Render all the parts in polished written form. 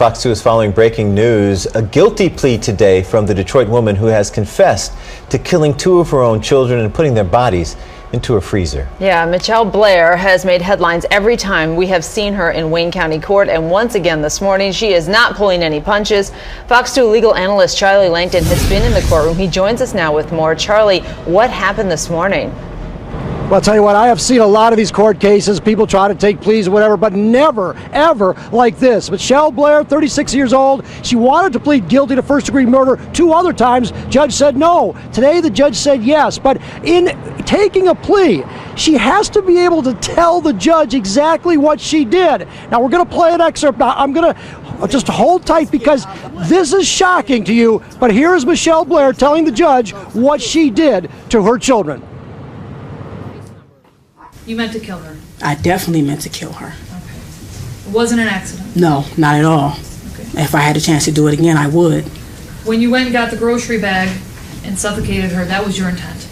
Fox 2 is following breaking news. A guilty plea today from the Detroit woman who has confessed to killing two of her own children and putting their bodies into a freezer. Yeah, Michelle Blair has made headlines every time we have seen her in Wayne County Court, and once again this morning she is not pulling any punches. Fox 2 legal analyst Charlie Langton has been in the courtroom. He joins us now with more. Charlie, what happened this morning? Well, I'll tell you what, I have seen a lot of these court cases. People try to take pleas or whatever, but never, ever like this. Michelle Blair, 36 years old. She wanted to plead guilty to first-degree murder 2 other times. Judge said no. Today, the judge said yes. But in taking a plea, she has to be able to tell the judge exactly what she did. Now, we're going to play an excerpt. Now, I'm going to just hold tight because this is shocking to you. But here is Michelle Blair telling the judge what she did to her children. You meant to kill her? I definitely meant to kill her. Okay. It wasn't an accident? No, not at all. Okay. If I had a chance to do it again, I would. When you went and got the grocery bag and suffocated her, that was your intent?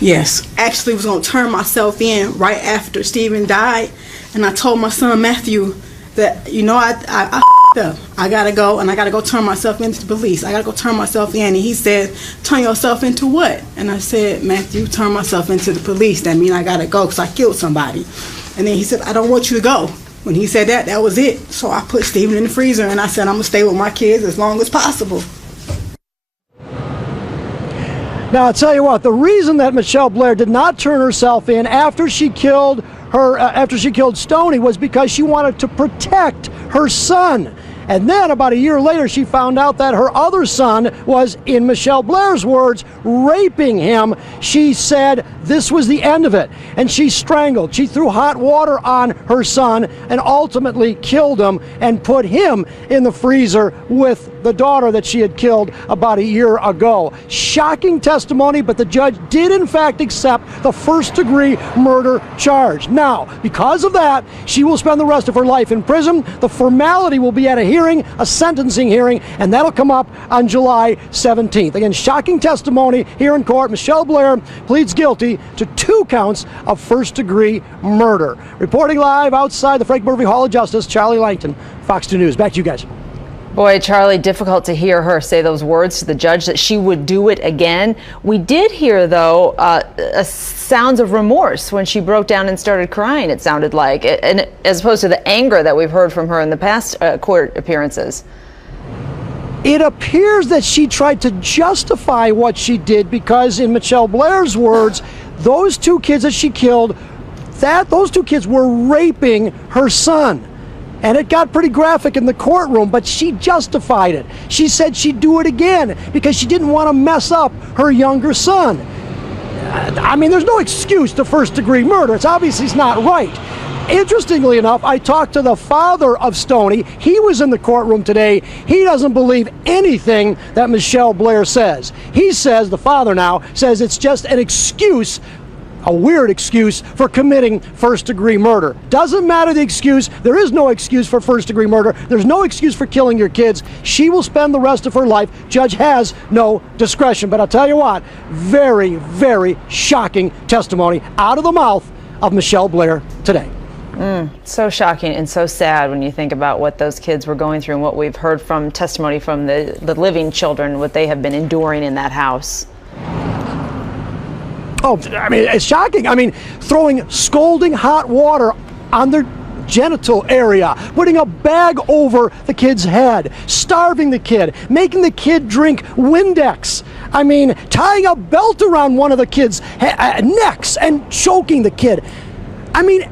Yes. Actually was going to turn myself in right after Stephen died, and I told my son Matthew that, you know, I up. I gotta go, and I gotta go turn myself into the police. I gotta go turn myself in. And he said, turn yourself into what? And I said, Matthew, turn myself into the police. That means I gotta go because I killed somebody. And then he said, I don't want you to go. When he said that, that was it. So I put Stephen in the freezer, and I said, I'm gonna stay with my kids as long as possible. Now, I'll tell you what, the reason that Michelle Blair did not turn herself in after she killed Stoney was because she wanted to protect her son. And then about a year later, she found out that her other son was, in Michelle Blair's words, raping him. She said this was the end of it. And she strangled. She threw hot water on her son and ultimately killed him and put him in the freezer with the daughter that she had killed about a year ago. Shocking testimony, but the judge did in fact accept the first-degree murder charge. Now, because of that, she will spend the rest of her life in prison. The formality will be at a hearing, a sentencing hearing, and that'll come up on July 17th. Again, shocking testimony here in court. Michelle Blair pleads guilty to 2 counts of first-degree murder. Reporting live outside the Frank Murphy Hall of Justice, Charlie Langton, Fox 2 News. Back to you guys. Boy, Charlie, difficult to hear her say those words to the judge that she would do it again. We did hear, though, sounds of remorse when she broke down and started crying, it sounded like, and as opposed to the anger that we've heard from her in the past court appearances. It appears that she tried to justify what she did because, in Michelle Blair's words, those 2 kids that she killed, those 2 kids were raping her son. And it got pretty graphic in the courtroom, but she justified it. She said she'd do it again because she didn't want to mess up her younger son. I mean, there's no excuse to first-degree murder. It's not right. Interestingly enough, I talked to the father of Stoney. He was in the courtroom today. He doesn't believe anything that Michelle Blair says. He says, the father now, says it's just an excuse, a weird excuse for committing first-degree murder. Doesn't matter the excuse. There is no excuse for first-degree murder. There's no excuse for killing your kids. She will spend the rest of her life. Judge has no discretion. But I'll tell you what, very, very shocking testimony out of the mouth of Michelle Blair today. So shocking and so sad when you think about what those kids were going through and what we've heard from testimony from the living children, what they have been enduring in that house. Oh, I mean, it's shocking. I mean, throwing scalding hot water on their genital area, putting a bag over the kid's head, starving the kid, making the kid drink Windex. I mean, tying a belt around one of the kids' necks and choking the kid. I mean,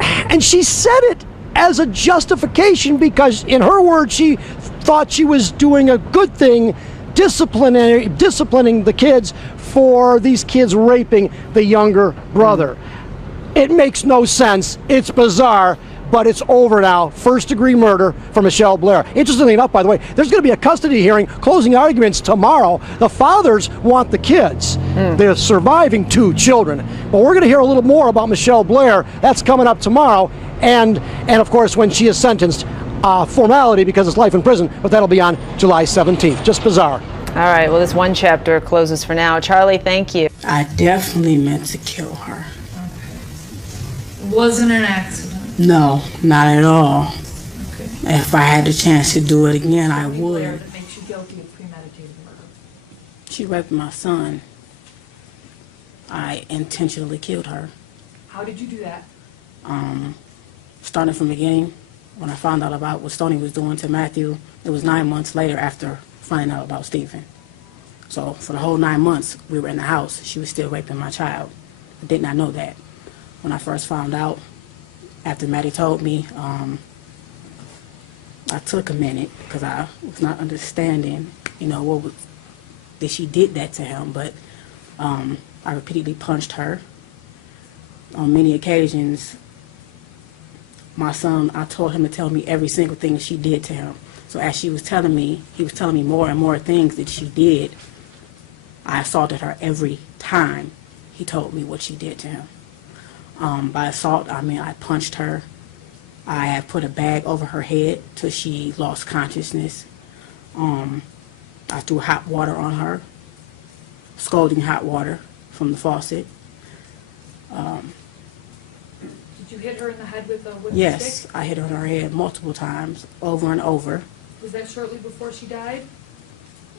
and she said it as a justification because, in her words, she thought she was doing a good thing, disciplining the kids for these kids raping the younger brother. It makes no sense. It's bizarre, but it's over now. First-degree murder for Michelle Blair. Interestingly enough, by the way, there's going to be a custody hearing, closing arguments tomorrow. The fathers want the kids. They're surviving 2 children. But we're going to hear a little more about Michelle Blair. That's coming up tomorrow. And of course, when she is sentenced, formality because it's life in prison, but that'll be on July 17th. Just bizarre. All right, well, this one chapter closes for now. Charlie, thank you. I definitely meant to kill her. Okay. Wasn't an accident? No, not at all. Okay. If I had the chance to do it again, I Blair would. that makes you guilty of premeditated murder? She raped my son. I intentionally killed her. How did you do that? Starting from the beginning, when I found out about what Stoney was doing to Matthew, it was 9 months later after finding out about Stephen. So for the whole 9 months we were in the house, she was still raping my child. I did not know that. When I first found out, after Maddie told me, I took a minute because I was not understanding, what was, that she did that to him. But I repeatedly punched her. On many occasions, my son, I told him to tell me every single thing she did to him. So as she was telling me, he was telling me more and more things that she did. I assaulted her every time he told me what she did to him. By assault, I mean I punched her. I had put a bag over her head till she lost consciousness. I threw hot water on her, scalding hot water from the faucet. Did you hit her in the head with a wooden Yes, stick? I hit her on her head multiple times, over and over. Was that shortly before she died?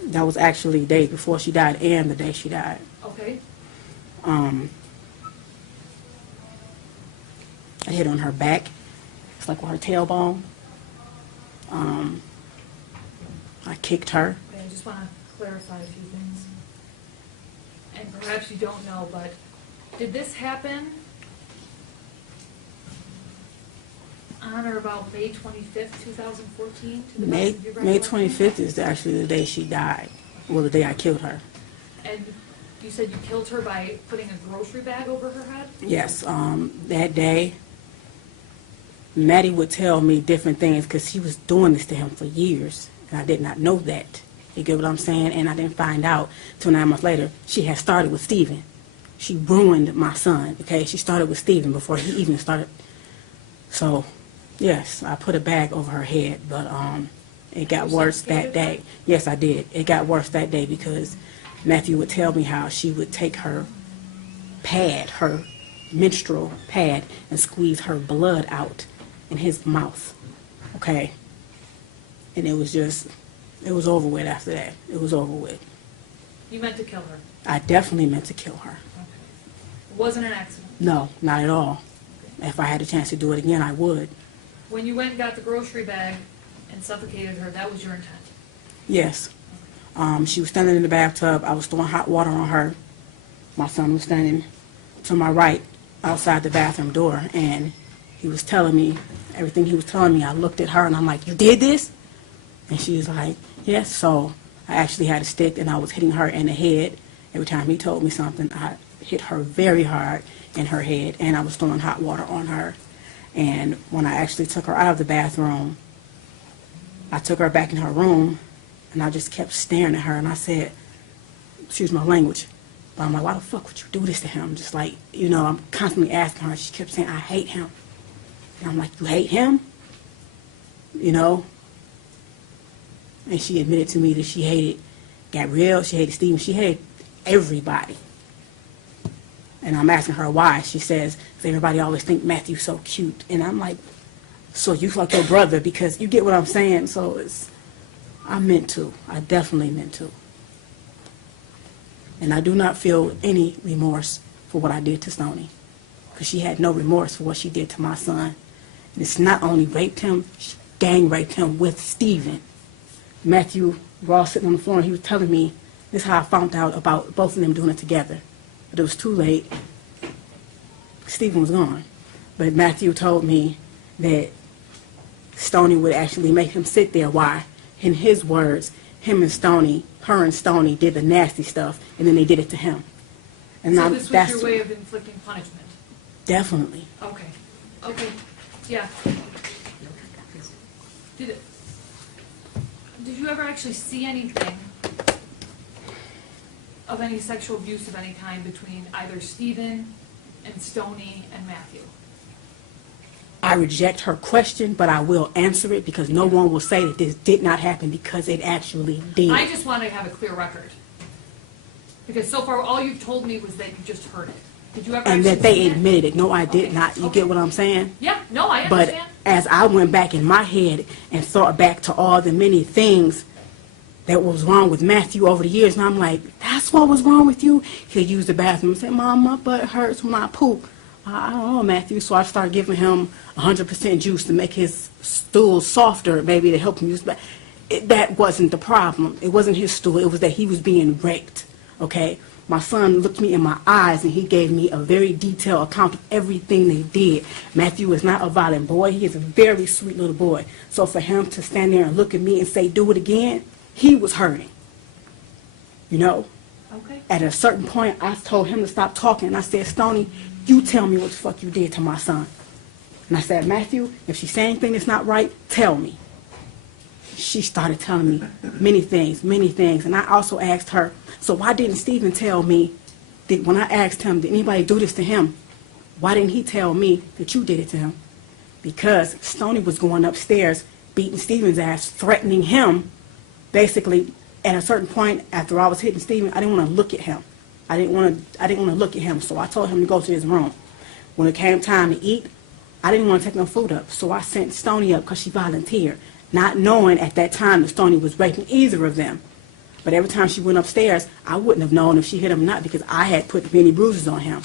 That was actually the day before she died and the day she died. Okay. I hit on her back. It's like with her tailbone. I kicked her. Okay, I just want to clarify a few things. And perhaps you don't know, but did this happen on or about May 25th, 2014? To the May best of your May recollection? 25th is actually the day she died. Well, the day I killed her. And you said you killed her by putting a grocery bag over her head? Yes, that day, Maddie would tell me different things because she was doing this to him for years, and I did not know that. You get what I'm saying? And I didn't find out till 9 months later. She had started with Stephen. She ruined my son, okay? She started with Stephen before he even started. So, yes, I put a bag over her head, but it got worse that day. Yes, I did. It got worse that day because Matthew would tell me how she would take her pad, her menstrual pad, and squeeze her blood out in his mouth, okay? And it was over with after that. It was over with. You meant to kill her? I definitely meant to kill her. Okay. It wasn't an accident? No, not at all. If I had a chance to do it again, I would. When you went and got the grocery bag and suffocated her, that was your intent? Yes. She was standing in the bathtub. I was throwing hot water on her. My son was standing to my right outside the bathroom door, and he was telling me everything he was telling me. I looked at her, and I'm like, "You did this?" And she was like, "Yes." So I actually had a stick, and I was hitting her in the head. Every time he told me something, I hit her very hard in her head, and I was throwing hot water on her. And when I actually took her out of the bathroom, I took her back in her room, and I just kept staring at her, and I said, excuse my language, but I'm like, why the fuck would you do this to him? Just like, I'm constantly asking her. She kept saying, I hate him. And I'm like, you hate him? And she admitted to me that she hated Gabrielle, she hated Stephen, she hated everybody. And I'm asking her why. She says, everybody always think Matthew's so cute. And I'm like, so you like your brother, because you get what I'm saying. So I meant to. I definitely meant to. And I do not feel any remorse for what I did to Stoney, because she had no remorse for what she did to my son. And it's not only raped him, she gang raped him with Stephen. Matthew, we're all sitting on the floor, and he was telling me, this is how I found out about both of them doing it together. But it was too late. Stephen was gone. But Matthew told me that Stoney would actually make him sit there while, in his words, her and Stoney did the nasty stuff, and then they did it to him. And so this was your way of inflicting punishment? Definitely. Okay. Yeah. Did you ever actually see anything of any sexual abuse of any kind between either Stephen and Stoney and Matthew? I reject her question, but I will answer it, because no one will say that this did not happen, because it actually did. I just want to have a clear record. Because so far, all you've told me was that you just heard it. Did you ever and actually that they see it? admitted it. No, I did Okay. not. You get what I'm saying? Yeah, no, I But understand. as I went back in my head and thought back to all the many things that was wrong with Matthew over the years, and I'm like, that's what was wrong with you? He'd use the bathroom and say, Mom, my butt hurts when I poop. I don't know, Matthew. So I started giving him 100% juice to make his stool softer, maybe to help him use the bathroom. That wasn't the problem. It wasn't his stool. It was that he was being raped, okay? My son looked me in my eyes, and he gave me a very detailed account of everything they did. Matthew is not a violent boy. He is a very sweet little boy. So for him to stand there and look at me and say, do it again, he was hurting, you know? Okay. At a certain point, I told him to stop talking, and I said, Stoney, you tell me what the fuck you did to my son. And I said, Matthew, if she said anything that's not right, tell me. She started telling me many things, and I also asked her, so why didn't Stephen tell me, that when I asked him, did anybody do this to him, why didn't he tell me that you did it to him? Because Stoney was going upstairs, beating Stephen's ass, threatening him. Basically, at a certain point, after I was hitting Stephen, I didn't want to look at him. I didn't want to look at him, so I told him to go to his room. When it came time to eat, I didn't want to take no food up, so I sent Stoney up because she volunteered, not knowing at that time that Stoney was raping either of them. But every time she went upstairs, I wouldn't have known if she hit him or not because I had put many bruises on him.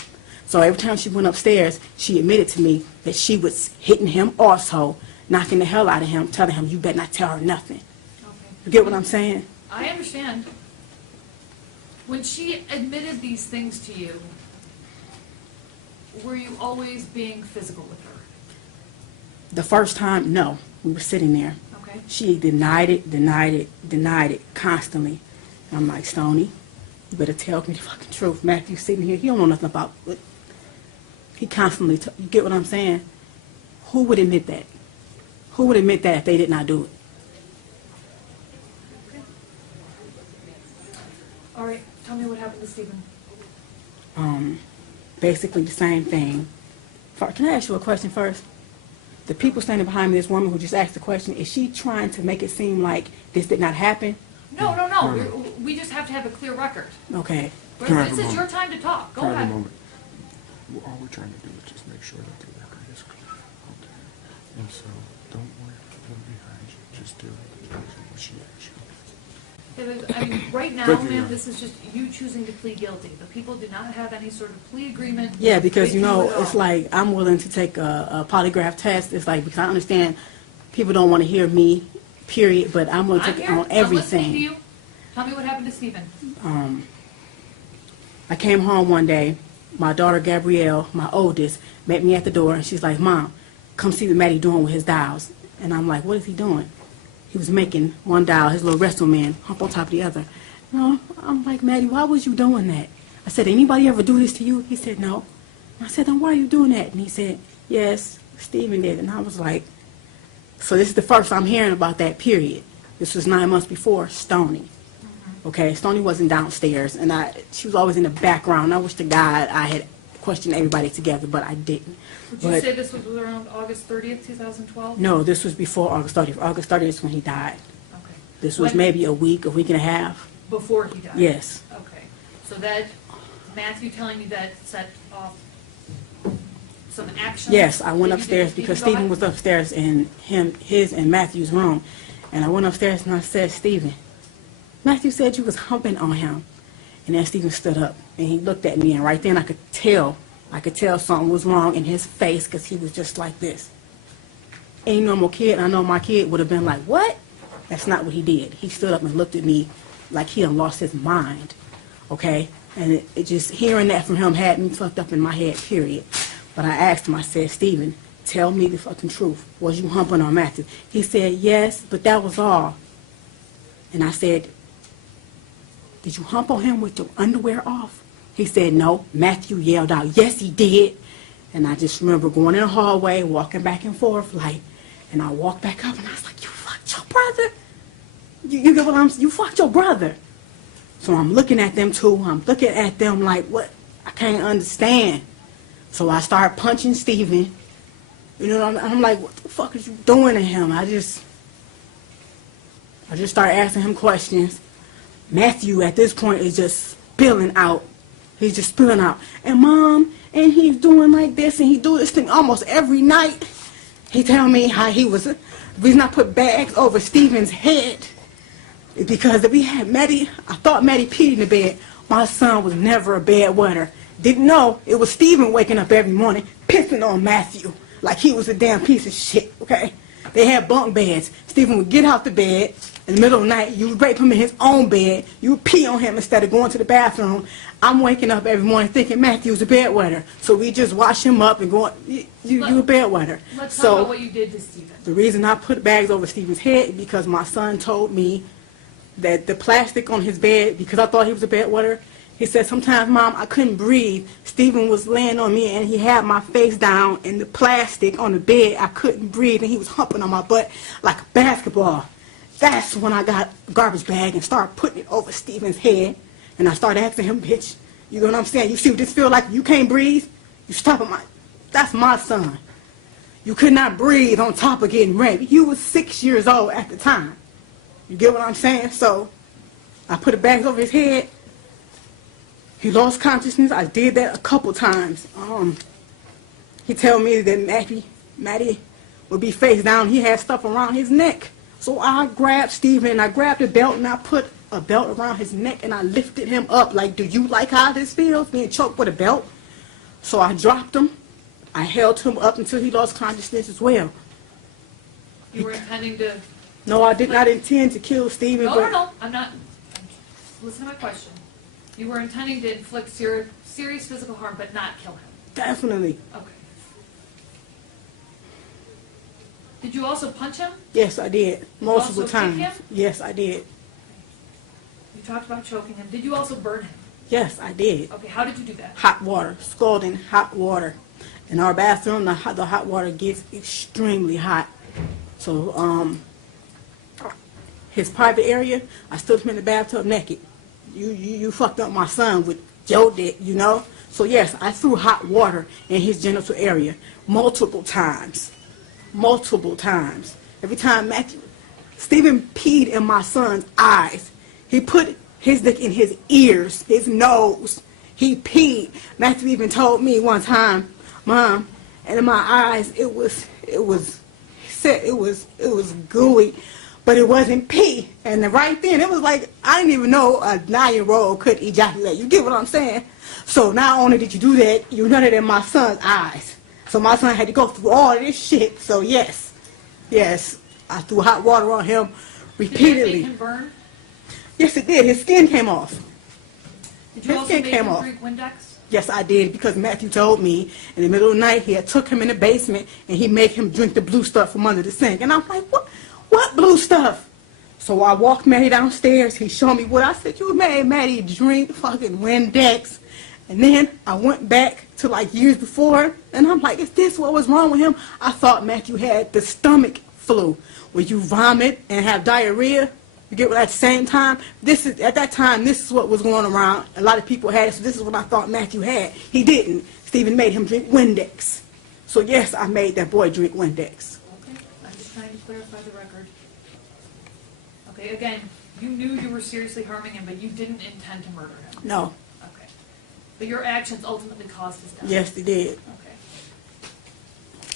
So every time she went upstairs, she admitted to me that she was hitting him also, knocking the hell out of him, telling him, you better not tell her nothing. You get what I'm saying? I understand. When she admitted these things to you, were you always being physical with her? The first time, no. We were sitting there. Okay. She denied it constantly. And I'm like, Stoney, you better tell me the fucking truth. Matthew's sitting here. He don't know nothing about it. He constantly, you get what I'm saying? Who would admit that? Who would admit that if they did not do it? All right, tell me what happened to Stephen. Basically the same thing. Can I ask you a question first? The people standing behind me, this woman who just asked the question, is she trying to make it seem like this did not happen? No. We just have to have a clear record. Okay. This is your time to talk. Go ahead. All we're trying to do is just make sure that the record is clear. Okay. And so don't worry about them behind you. Just do what she asked you. I mean, right now, ma'am, this is just you choosing to plead guilty. The people did not have any sort of plea agreement. Yeah, because, you know, with you at it's all. like I'm willing to take a polygraph test. It's like, because I understand people don't want to hear me, period, but I'm willing to take it on I'm listening to everything. you. Tell me what happened to Stephen. I came home one day. My daughter, Gabrielle, my oldest, met me at the door, and she's like, Mom, come see what Maddie doing with his dials. And I'm like, what is he doing? He was making one dial, his little wrestle man, hump on top of the other. No, I'm like, Maddie, why was you doing that? I said, anybody ever do this to you? He said, no. I said, then why are you doing that? And he said, yes, Stephen did. And I was like, so this is the first I'm hearing about that, period. This was 9 months before Stoney. Okay, Stoney wasn't downstairs, and she was always in the background. I wish to God I had questioned everybody together, but I didn't. Would you say this was around August 30th, 2012? No, this was before August 30th. August 30th is when he died. Okay. This was maybe a week and a half. Before he died? Yes. Okay. So that, Matthew telling you that set off some action? Yes, I went that you upstairs did. because You go Stephen ahead. was upstairs in his and Matthew's room. And I went upstairs and I said, Stephen, Matthew said you was humping on him. And then Stephen stood up and he looked at me, and right then I could tell something was wrong in his face because he was just like this. Any normal kid, I know my kid would have been like, what? That's not what he did. He stood up and looked at me like he had lost his mind, okay? And it just, hearing that from him had me fucked up in my head, period. But I asked him, I said, Stephen, tell me the fucking truth. Was you humping on Matthew? He said, yes, but that was all. And I said, did you hump on him with your underwear off? He said, no. Matthew yelled out, yes, he did. And I just remember going in the hallway, walking back and forth, like, and I walked back up, and I was like, you fucked your brother? You get what I'm saying? You fucked your brother. So I'm looking at them, too. I'm looking at them like, what? I can't understand. So I start punching Stephen. You know, I'm like, what the fuck is you doing to him? I just started asking him questions. Matthew, at this point, is just spilling out. He's just spilling out. And Mom, and he's doing like this, and he do this thing almost every night. He tell me how he was, the reason I put bags over Stephen's head is because we had Maddie, I thought Maddie peed in the bed. My son was never a bedwetter. Didn't know it was Stephen waking up every morning pissing on Matthew like he was a damn piece of shit, okay? They had bunk beds. Stephen would get out the bed in the middle of the night. You would rape him in his own bed. You would pee on him instead of going to the bathroom. I'm waking up every morning thinking Matthew's a bedwetter. So we just wash him up and go, you a bedwetter. Let's So talk about what you did to Stephen. the reason I put bags over Stephen's head is because my son told me that the plastic on his bed, because I thought he was a bedwetter, he said, sometimes, Mom, I couldn't breathe. Stephen was laying on me, and he had my face down, and the plastic on the bed, I couldn't breathe, and he was humping on my butt like a basketball. That's when I got a garbage bag and started putting it over Stephen's head, and I started asking him, bitch, you know what I'm saying? You see what this feel like? You can't breathe? You stop at my... That's my son. You could not breathe on top of getting raped. You was 6 years old at the time. You get what I'm saying? So I put the bags over his head. He lost consciousness. I did that a couple times. He told me that Maddie would be face down. He had stuff around his neck. So I grabbed Stephen and I grabbed a belt and I put a belt around his neck and I lifted him up like, do you like how this feels, being choked with a belt? So I dropped him. I held him up until he lost consciousness as well. You were intending to... No, I did not intend to kill Stephen. No, I'm not... Listen to my question. You were intending to inflict serious physical harm, but not kill him. Definitely. Okay. Did you also punch him? Yes, I did. Multiple also kick times. him? Yes, I did. You talked about choking him. Did you also burn him? Yes, I did. Okay, how did you do that? Hot water, scalding hot water. In our bathroom, the hot water gets extremely hot. So, his private area, I stood him in the bathtub naked. You fucked up my son with your dick, you know? So yes, I threw hot water in his genital area multiple times. Multiple times. Every time Stephen peed in my son's eyes. He put his dick in his ears, his nose. He peed. Matthew even told me one time, Mom, and in my eyes it was gooey, but it wasn't pee. And right then it was like I didn't even know a 9-year-old could ejaculate. You get what I'm saying? So not only did you do that, you nutted in my son's eyes. So my son had to go through all of this shit. So yes, I threw hot water on him repeatedly. Did it make him burn? Yes, it did. His skin came off. Did you His also skin make came him off. drink Windex? Yes, I did, because Matthew told me in the middle of the night he had took him in the basement and he made him drink the blue stuff from under the sink. And I'm like, what blue stuff? So I walked Maddie downstairs. He showed me what I said. You made Maddie drink fucking Windex. And then I went back to like years before, and I'm like, is this what was wrong with him? I thought Matthew had the stomach flu, where you vomit and have diarrhea. You get what? At the same time, at that time, this is what was going around. A lot of people had it, so this is what I thought Matthew had. He didn't. Stephen made him drink Windex. So yes, I made that boy drink Windex. Okay, I'm just trying to clarify the record. Okay, again, you knew you were seriously harming him, but you didn't intend to murder him. No. Okay. But your actions ultimately caused his death. Yes, they did.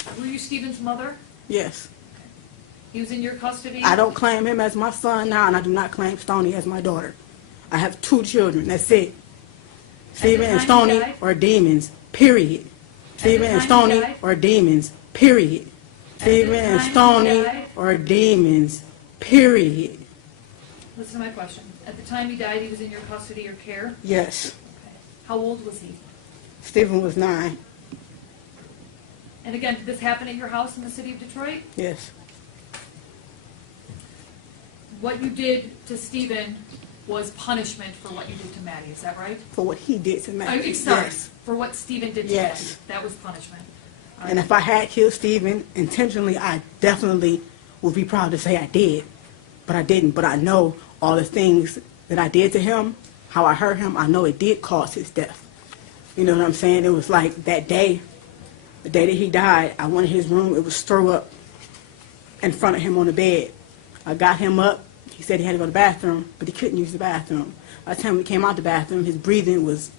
Okay. Were you Stephen's mother? Yes. He was in your custody? I don't claim him as my son now, and I do not claim Stoney as my daughter. I have 2 children. That's it. Stephen and Stoney are demons, period. Stephen and Stoney are demons, period. Stephen and Stoney are demons, period. Listen to my question. At the time he died, he was in your custody or care? Yes. Okay. How old was he? Stephen was 9. And again, did this happen at your house in the city of Detroit? Yes. What you did to Stephen was punishment for what you did to Maddie, is that right? For what he did to Maddie. Yes. For what Stephen did to Yes. Maddie. That was punishment. And if I had killed Stephen intentionally, I definitely would be proud to say I did. But I didn't. But I know all the things that I did to him, how I hurt him, I know it did cause his death. You know what I'm saying? It was like that day, the day that he died, I went in his room, it was throw up in front of him on the bed. I got him up. He said he had to go to the bathroom, but he couldn't use the bathroom. By the time we came out the bathroom, his breathing was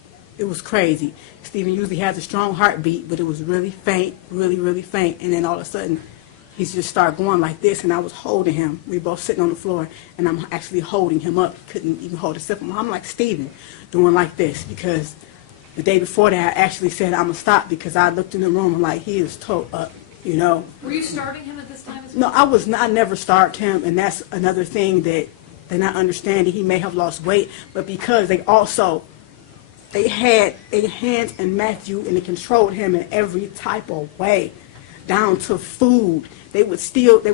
crazy. Stephen usually has a strong heartbeat, but it was really faint, really, really faint. And then all of a sudden, he just started going like this, and I was holding him. We both sitting on the floor, and I'm actually holding him up. He couldn't even hold himself. I'm like, Steven, doing like this, because the day before that, I actually said I'm going to stop, because I looked in the room and like, he is toe up, you know. Were you starting him at this time as No, well? I was not. I never starved him, and that's another thing that they're not understanding. He may have lost weight, but because they had their hands in Matthew, and they controlled him in every type of way, down to food. They would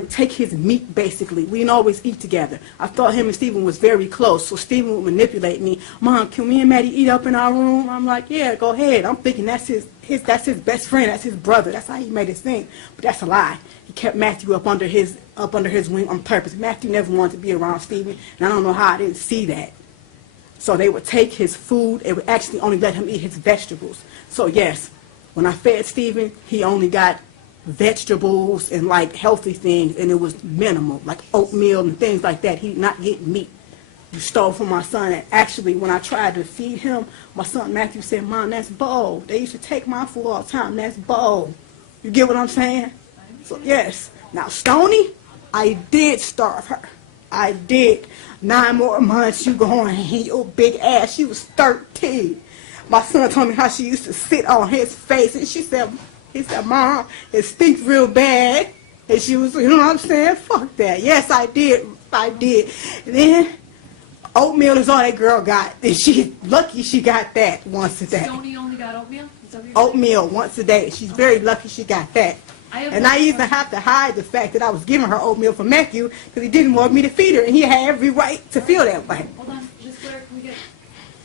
take his meat, basically. We didn't always eat together. I thought him and Stephen was very close, so Stephen would manipulate me. Mom, can me and Maddie eat up in our room? I'm like, yeah, go ahead. I'm thinking that's his best friend, that's his brother. That's how he made us think. But that's a lie. He kept Matthew up under his wing on purpose. Matthew never wanted to be around Stephen, and I don't know how I didn't see that. So they would take his food. They would actually only let him eat his vegetables. So yes, when I fed Stephen, he only got vegetables and like healthy things, and it was minimal, like oatmeal and things like that. He did not get meat. You stole from my son. And actually, when I tried to feed him, my son Matthew said, Mom, that's bold. They used to take my food all the time. That's bold. You get what I'm saying? So yes. Now Stony, I did starve her. I did. 9 more months, you going, your big ass. She was 13. My son told me how she used to sit on his face, and he said, Mom, it stinks real bad. And she was, you know what I'm saying? Fuck that. Yes, I did. I did. And then oatmeal is all that girl got. And she's lucky she got that once a day. Stoney only got oatmeal? Is that what you're saying? Oatmeal once a day. She's very lucky she got that. And I even have to hide the fact that I was giving her oatmeal for Matthew because he didn't want me to feed her, and he had every right to feel that way. Hold on. Miss Blair, can we get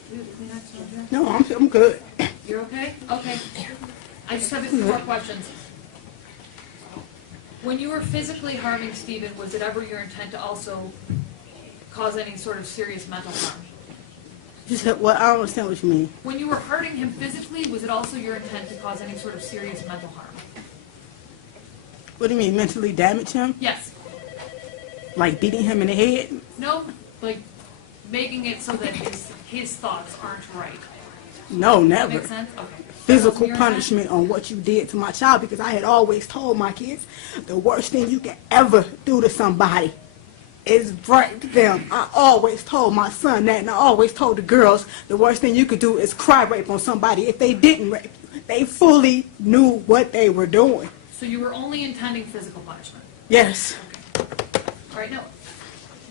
the next one here? No, I'm good. You're okay? Okay. I just have a few more questions. When you were physically harming Stephen, was it ever your intent to also cause any sort of serious mental harm? Just what? I don't understand what you mean. When you were hurting him physically, was it also your intent to cause any sort of serious mental harm? What do you mean, mentally damage him? Yes. Like beating him in the head? No, like making it so that his thoughts aren't right. No, That never. makes sense? Okay. Physical punishment on what you did to my child, because I had always told my kids the worst thing you can ever do to somebody is break them. I always told my son that, and I always told the girls the worst thing you could do is cry rape on somebody if they didn't rape you. They fully knew what they were doing. So you were only intending physical punishment? Yes. All right, now,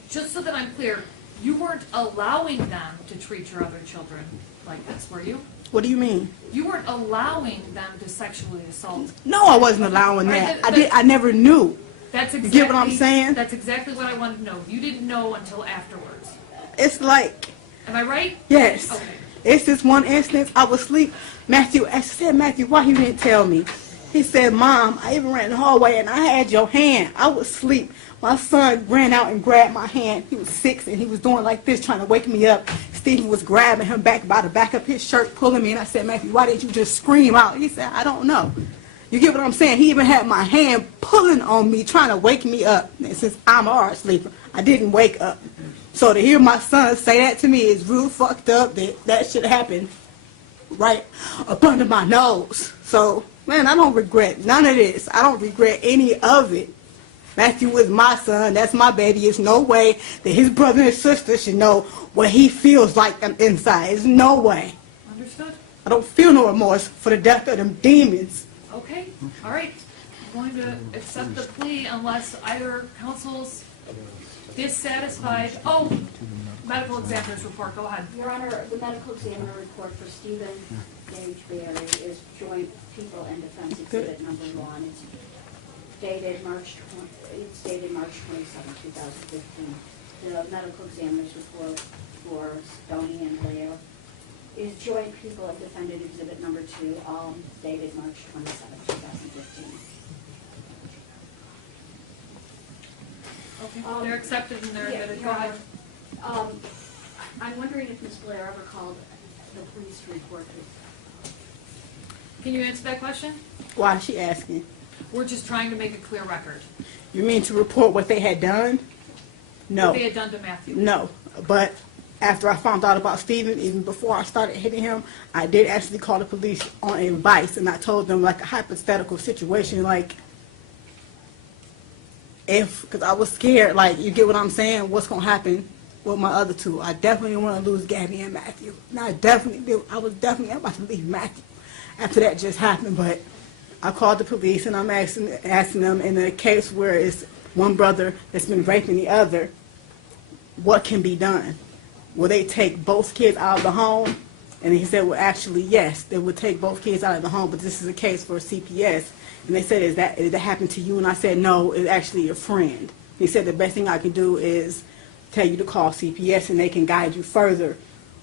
just so that I'm clear, you weren't allowing them to treat your other children like this, were you? What do you mean? You weren't allowing them to sexually assault. No, I wasn't allowing that. I never knew. That's exactly, You get what I'm saying? That's exactly what I wanted to know. You didn't know until afterwards. It's like, Am I right? yes. Okay. It's this one instance, I was asleep. I said, Matthew, why you didn't tell me? He said, Mom, I even ran the hallway and I had your hand. I was asleep. My son ran out and grabbed my hand. He was 6 and he was doing like this, trying to wake me up. Stephen was grabbing him back by the back of his shirt, pulling me. And I said, Matthew, why didn't you just scream out? He said, I don't know. You get what I'm saying? He even had my hand pulling on me, trying to wake me up. And since I'm a hard sleeper, I didn't wake up. So to hear my son say that to me is real fucked up. That should happen right up under my nose. So, man, I don't regret none of this. I don't regret any of it. Matthew is my son. That's my baby. There's no way that his brother and sister should know what he feels like inside. There's no way. Understood? I don't feel no remorse for the death of them demons. Okay. All right. I'm going to accept the plea unless either counsel's dissatisfied. Oh, medical examiner's report. Go ahead. Your Honor, the medical examiner report for Stephen Gage Berry is Joint People and Defense Exhibit number 1. It's dated March 27, 2015. The medical examiner's report for Stoney and Blair is Joint People and Defendant Exhibit number 2, dated March 27, 2015. Okay. They're accepted and they're admitted. Go ahead. I'm wondering if Ms. Blair ever called the police to report it. Can you answer that question? Why is she asking? We're just trying to make a clear record. You mean to report what they had done? No. What they had done to Matthew. No. But after I found out about Stephen, even before I started hitting him, I did actually call the police on advice, and I told them like a hypothetical situation, like because I was scared, like, you get what I'm saying, what's going to happen with my other two. I definitely didn't want to lose Gabby and Matthew. And I was definitely about to leave Matthew after that just happened, but I called the police and I'm asking them in a case where it's one brother that's been raping the other, what can be done? Will they take both kids out of the home? And he said, well, actually, yes, they would take both kids out of the home, but this is a case for CPS. And they said, did that happen to you? And I said, no, it's actually a friend. He said, the best thing I can do is tell you to call CPS and they can guide you further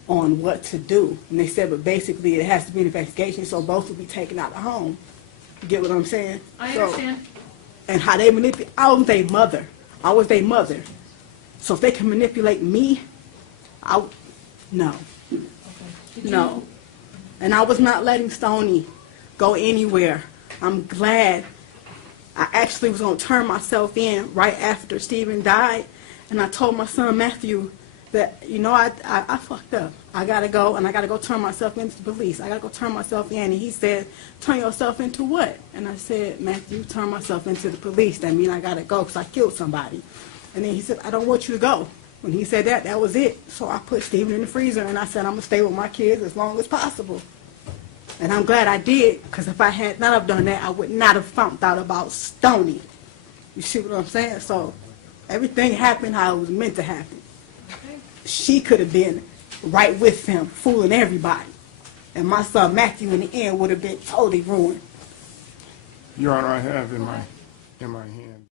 on what to do. And they said, but basically it has to be an investigation, so both will be taken out of the home. You get what I'm saying? I understand. And how they manipulate, I was their mother. I was their mother. So if they can manipulate me, no. No. And I was not letting Stoney go anywhere. I'm glad. I actually was going to turn myself in right after Stephen died. And I told my son Matthew that, you know, I fucked up. I got to go, and I got to go turn myself into the police. I got to go turn myself in. And he said, turn yourself into what? And I said, Matthew, turn myself into the police. That means I got to go because I killed somebody. And then he said, I don't want you to go. When he said that, that was it. So I put Stephen in the freezer, and I said, I'm going to stay with my kids as long as possible. And I'm glad I did, because if I had not have done that, I would not have found out about Stoney. You see what I'm saying? So everything happened how it was meant to happen. She could have been right with him, fooling everybody. And my son Matthew, in the end, would have been totally ruined. Your Honor, I have in my hand